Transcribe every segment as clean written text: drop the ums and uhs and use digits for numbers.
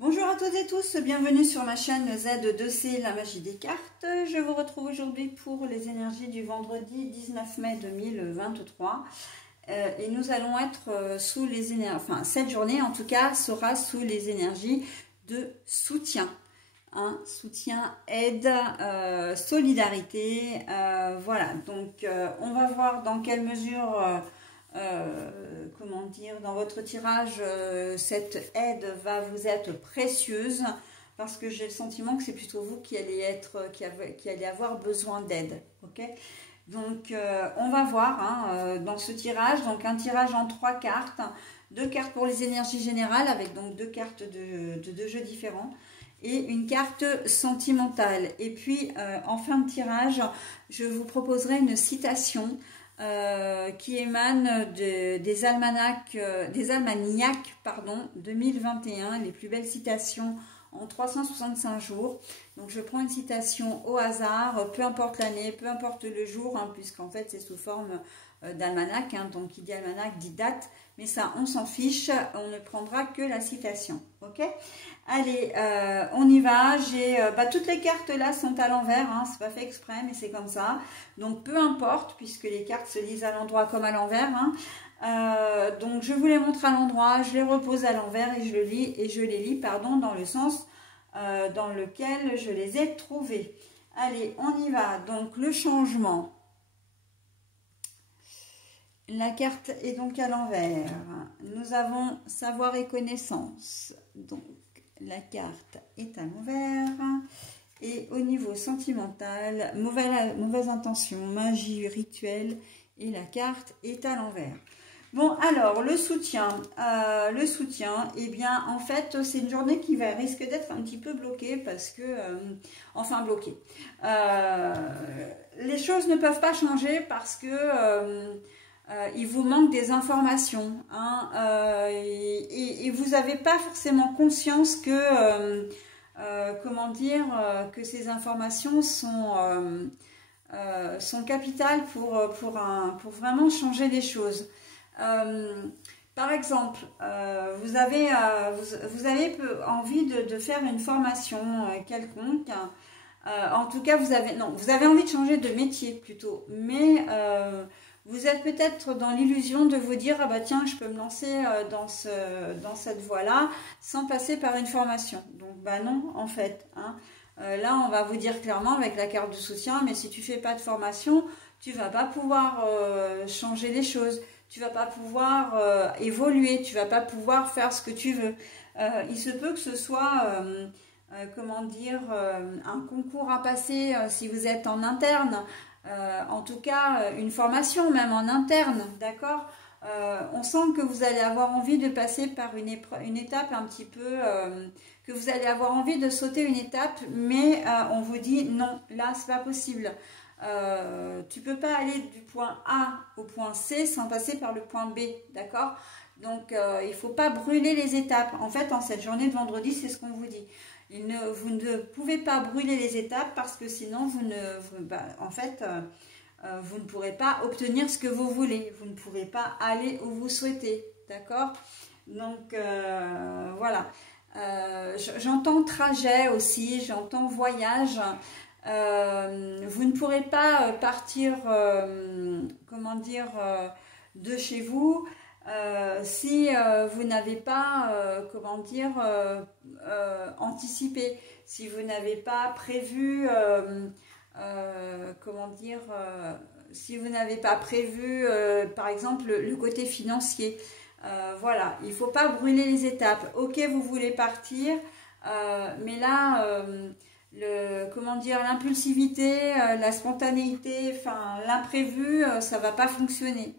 Bonjour à toutes et tous, bienvenue sur ma chaîne Z2C, la magie des cartes. Je vous retrouve aujourd'hui pour les énergies du vendredi 19 mai 2023. Et nous allons être sous les énergies, enfin cette journée en tout cas sera sous les énergies de soutien. Soutien, aide, solidarité, voilà. Donc on va voir dans quelle mesure... comment dire, dans votre tirage, cette aide va vous être précieuse parce que j'ai le sentiment que c'est plutôt vous qui allez avoir besoin d'aide. Ok, donc on va voir dans ce tirage, donc un tirage en 3 cartes, 2 cartes pour les énergies générales avec donc 2 cartes de 2 jeux différents et une carte sentimentale. Et puis en fin de tirage, je vous proposerai une citation qui émane des almanachs 2021, les plus belles citations en 365 jours. Donc je prends une citation au hasard, peu importe l'année, peu importe le jour, puisqu'en fait c'est sous forme d'almanach, donc qui dit almanach dit date, mais ça on s'en fiche, on ne prendra que la citation. Ok, allez, on y va. J'ai toutes les cartes là sont à l'envers, c'est pas fait exprès mais c'est comme ça, donc peu importe puisque les cartes se lisent à l'endroit comme à l'envers. Donc je vous les montre à l'endroit, je les repose à l'envers et je les lis dans le sens dans lequel je les ai trouvées. Allez, on y va. Donc le changement. La carte est donc à l'envers. Nous avons savoir et connaissance. Donc la carte est à l'envers. Et au niveau sentimental, mauvaise intention, magie, rituel. Et la carte est à l'envers. Bon, alors, le soutien, eh bien, en fait, c'est une journée qui risque d'être un petit peu bloquée parce que, bloquée. Les choses ne peuvent pas changer parce que il vous manque des informations, et vous n'avez pas forcément conscience que, que ces informations sont capitales pour vraiment changer les choses. Par exemple, vous avez envie de faire une formation quelconque. En tout cas, vous avez envie de changer de métier plutôt, mais vous êtes peut-être dans l'illusion de vous dire ah bah tiens, je peux me lancer dans cette voie-là sans passer par une formation. Donc bah non, en fait. Là, on va vous dire clairement avec la carte de soutien, mais si tu fais pas de formation, tu vas pas pouvoir changer les choses. Tu vas pas pouvoir évoluer, tu vas pas pouvoir faire ce que tu veux. Il se peut que ce soit, un concours à passer si vous êtes en interne. En tout cas, une formation même en interne, d'accord. On sent que vous allez avoir envie de passer par une étape un petit peu, que vous allez avoir envie de sauter une étape, mais on vous dit non, là c'est pas possible. Tu peux pas aller du point A au point C sans passer par le point B, d'accord. Donc il faut pas brûler les étapes. En fait, en cette journée de vendredi, c'est ce qu'on vous dit. Vous ne pouvez pas brûler les étapes parce que sinon vous ne pourrez pas obtenir ce que vous voulez. Vous ne pourrez pas aller où vous souhaitez, d'accord. Donc voilà. J'entends trajet aussi, j'entends voyage. Vous ne pourrez pas partir, de chez vous si vous n'avez pas, anticipé, si vous n'avez pas prévu, si vous n'avez pas prévu, par exemple, le côté financier. Voilà, il ne faut pas brûler les étapes. Ok, vous voulez partir, mais là... l'impulsivité, la spontanéité, l'imprévu, ça va pas fonctionner.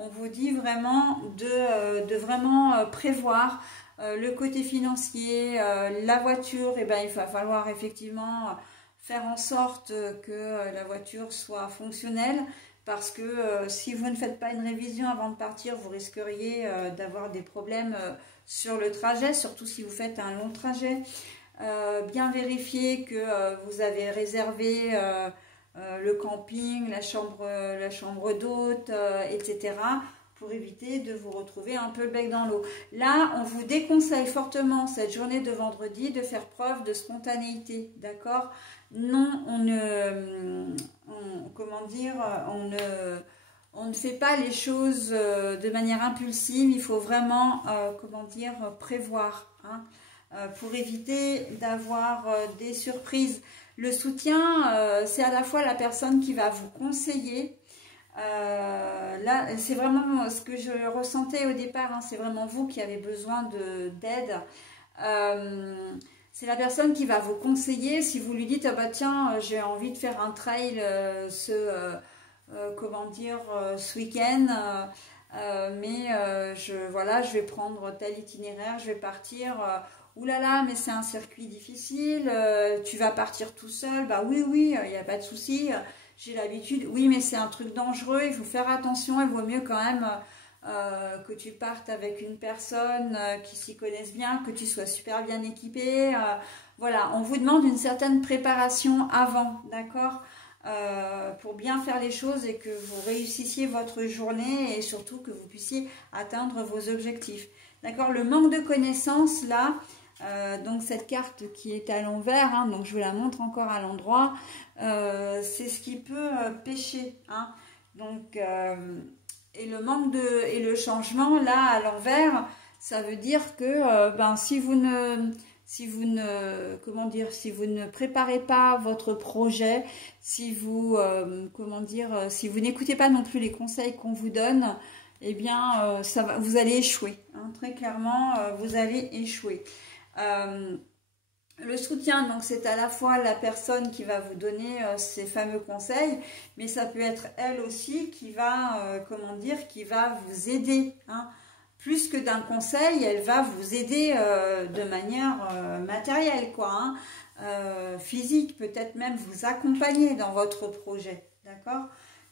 On vous dit vraiment de vraiment prévoir le côté financier, la voiture. Et ben il va falloir effectivement faire en sorte que la voiture soit fonctionnelle, parce que si vous ne faites pas une révision avant de partir, vous risqueriez d'avoir des problèmes sur le trajet, surtout si vous faites un long trajet. Bien vérifier que vous avez réservé le camping, la chambre d'hôte, etc. pour éviter de vous retrouver un peu le bec dans l'eau. Là, on vous déconseille fortement cette journée de vendredi de faire preuve de spontanéité, d'accord? Non, comment dire, on ne fait pas les choses de manière impulsive, il faut vraiment, comment dire, prévoir, hein, pour éviter d'avoir des surprises. Le soutien, c'est à la fois la personne qui va vous conseiller. Là, c'est vraiment ce que je ressentais au départ, hein, c'est vraiment vous qui avez besoin d'aide. C'est la personne qui va vous conseiller. Si vous lui dites, ah bah tiens, j'ai envie de faire un trail comment dire, ce week-end, mais voilà, je vais prendre tel itinéraire, je vais partir. Oulala, mais c'est un circuit difficile, tu vas partir tout seul. Bah oui, il n'y a pas de souci. J'ai l'habitude, oui, mais c'est un truc dangereux, il faut faire attention, il vaut mieux quand même que tu partes avec une personne qui s'y connaisse bien, que tu sois super bien équipé. Voilà, on vous demande une certaine préparation avant, d'accord, pour bien faire les choses et que vous réussissiez votre journée et surtout que vous puissiez atteindre vos objectifs. D'accord, le manque de connaissances, là, donc cette carte qui est à l'envers, hein, donc je vous la montre encore à l'endroit, c'est ce qui peut pêcher, hein. Donc et le manque et le changement là à l'envers, ça veut dire que ben, si vous ne comment dire, si vous ne préparez pas votre projet, si vous comment dire, si vous n'écoutez pas non plus les conseils qu'on vous donne, eh bien vous allez échouer, hein, très clairement, vous allez échouer. Le soutien, donc c'est à la fois la personne qui va vous donner ces fameux conseils, mais ça peut être elle aussi qui va, comment dire, qui va vous aider, hein. Plus que d'un conseil, elle va vous aider de manière matérielle, quoi, hein, physique, peut-être même vous accompagner dans votre projet, d'accord?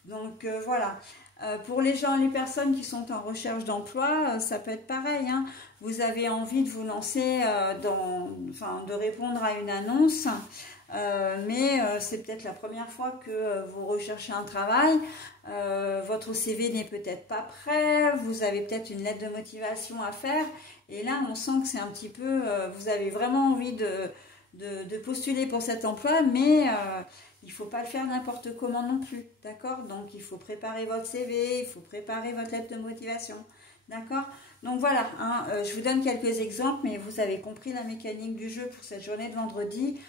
Donc voilà. Pour les personnes qui sont en recherche d'emploi, ça peut être pareil, hein. Vous avez envie de vous lancer de répondre à une annonce, mais c'est peut-être la première fois que vous recherchez un travail, votre CV n'est peut-être pas prêt, vous avez peut-être une lettre de motivation à faire, et là on sent que c'est un petit peu, vous avez vraiment envie de postuler pour cet emploi, mais il ne faut pas le faire n'importe comment non plus, d'accord? Donc il faut préparer votre CV, il faut préparer votre lettre de motivation, d'accord? Donc voilà, hein, je vous donne quelques exemples, mais vous avez compris la mécanique du jeu pour cette journée de vendredi.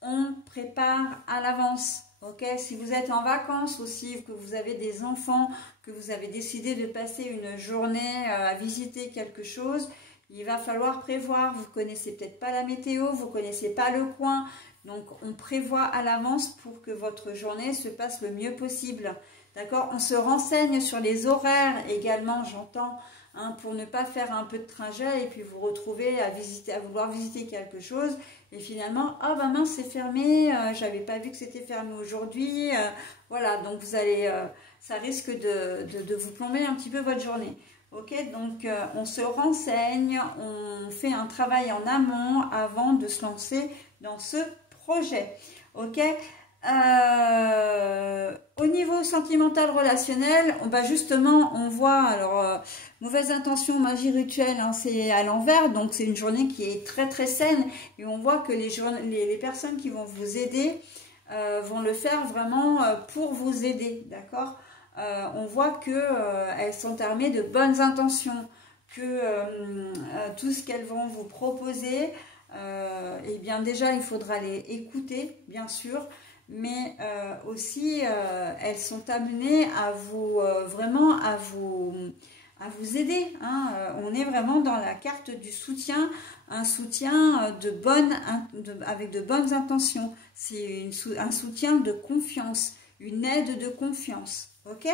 On prépare à l'avance, ok? Si vous êtes en vacances aussi, que vous avez des enfants, que vous avez décidé de passer une journée à visiter quelque chose, il va falloir prévoir. Vous ne connaissez peut-être pas la météo, vous ne connaissez pas le coin, donc on prévoit à l'avance pour que votre journée se passe le mieux possible, d'accord? On se renseigne sur les horaires également, j'entends, hein, pour ne pas faire un peu de trajet et puis vous retrouver à vouloir visiter quelque chose et finalement, ah ben mince, c'est fermé, j'avais pas vu que c'était fermé aujourd'hui, voilà, donc vous allez, ça risque de vous plomber un petit peu votre journée. Ok, donc on se renseigne, on fait un travail en amont avant de se lancer dans ce projet. Ok, au niveau sentimental relationnel, justement on voit, alors mauvaise intention, magie rituelle, hein, c'est à l'envers, donc c'est une journée qui est très très saine et on voit que les personnes qui vont vous aider vont le faire vraiment pour vous aider, d'accord? On voit qu'elles sont armées de bonnes intentions, que tout ce qu'elles vont vous proposer, eh bien déjà il faudra les écouter bien sûr, mais aussi elles sont amenées à vous vraiment à vous aider, hein. On est vraiment dans la carte du soutien, un soutien avec de bonnes intentions, c'est un soutien de confiance, une aide de confiance. Ok,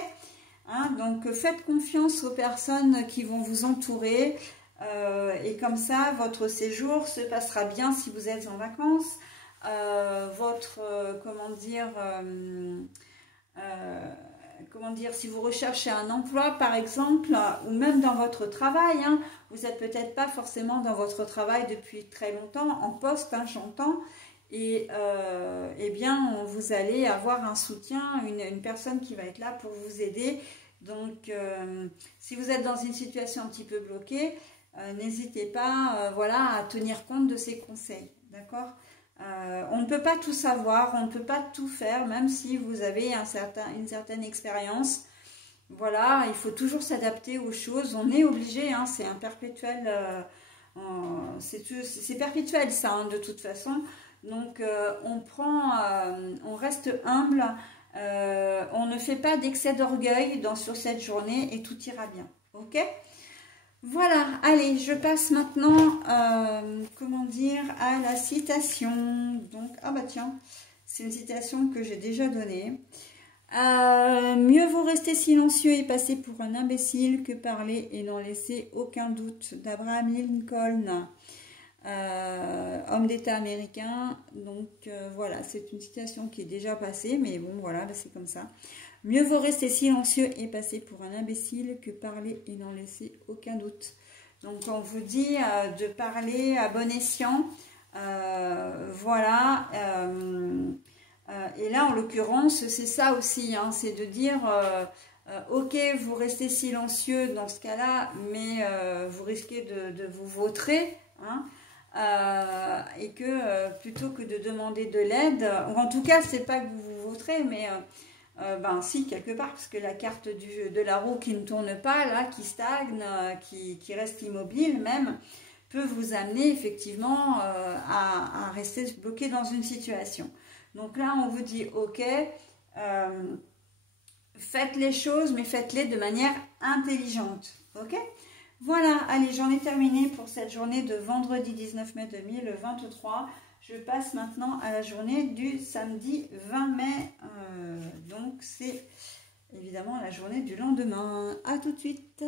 hein, donc faites confiance aux personnes qui vont vous entourer et comme ça votre séjour se passera bien si vous êtes en vacances, comment dire, si vous recherchez un emploi par exemple, ou même dans votre travail, hein, vous n'êtes peut-être pas forcément dans votre travail depuis très longtemps, en poste, hein, j'entends. Et eh bien, vous allez avoir un soutien, une personne qui va être là pour vous aider. Donc, si vous êtes dans une situation un petit peu bloquée, n'hésitez pas voilà, à tenir compte de ces conseils. D'accord? On ne peut pas tout savoir, on ne peut pas tout faire, même si vous avez une certaine expérience. Voilà, il faut toujours s'adapter aux choses. On est obligé, hein, c'est un perpétuel, c'est perpétuel ça, hein, de toute façon. Donc, on reste humble, on ne fait pas d'excès d'orgueil sur cette journée et tout ira bien. Ok? Voilà, allez, je passe maintenant, comment dire, à la citation. Donc, ah bah tiens, c'est une citation que j'ai déjà donnée. Mieux vaut rester silencieux et passer pour un imbécile que parler et n'en laisser aucun doute, d'Abraham Lincoln, homme d'État américain. Donc voilà, c'est une citation qui est déjà passée, mais bon voilà, c'est comme ça. Mieux vaut rester silencieux et passer pour un imbécile que parler et n'en laisser aucun doute. Donc on vous dit de parler à bon escient, voilà. Et là en l'occurrence c'est ça aussi, hein, c'est de dire ok, vous restez silencieux dans ce cas-là, mais vous risquez de vous vautrer, hein, et que plutôt que de demander de l'aide, ou en tout cas c'est pas que vous vous vautrez, mais ben si, quelque part, parce que la carte de la roue qui ne tourne pas, là, qui stagne, qui reste immobile même, peut vous amener effectivement à rester bloqué dans une situation. Donc là, on vous dit, ok, faites les choses, mais faites-les de manière intelligente, ok? Voilà, allez, j'en ai terminé pour cette journée de vendredi 19 mai 2023. Je passe maintenant à la journée du samedi 20 mai. Donc, c'est évidemment la journée du lendemain. À tout de suite.